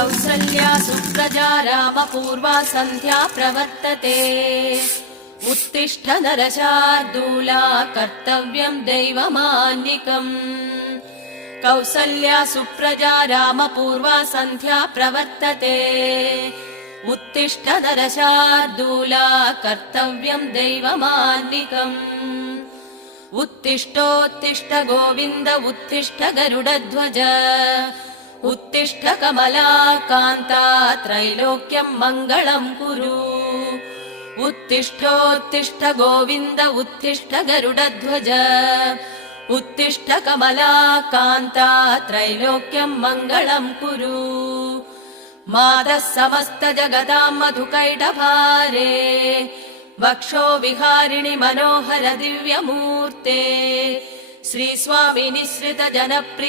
कौसल्या सुप्रजा रामपूर्वा सन्ध्या प्रवर्तते उत्तिष्ठ नरशार्दूला कर्तव्यम् दैवमान्निकम् कौसल्या सुप्रजा रामपूर्वा सन्ध्या प्रवर्तते उत्तिष्ठ नरशार्दूला कर्तव्यम् दैवमान्निकम् उत्तिष्ठोत्तिष्ठ गोविन्द उत्तिष्ठ गरुडध्वज उत्तिष्ठ कमलाकान्ता त्रैलोक्यम् मङ्गलम् कुरु उत्तिष्ठोत्तिष्ठ गोविन्द उत्तिष्ठ गरुडध्वज उत्तिष्ठ कमलाकान्ता त्रैलोक्यम् मङ्गलम् कुरु मातः समस्त जगताम् मधुकैटभारे वक्षो विहारिणि मनोहर दिव्यमूर्ते श्रीस्वामि निःसृत जनप्रिय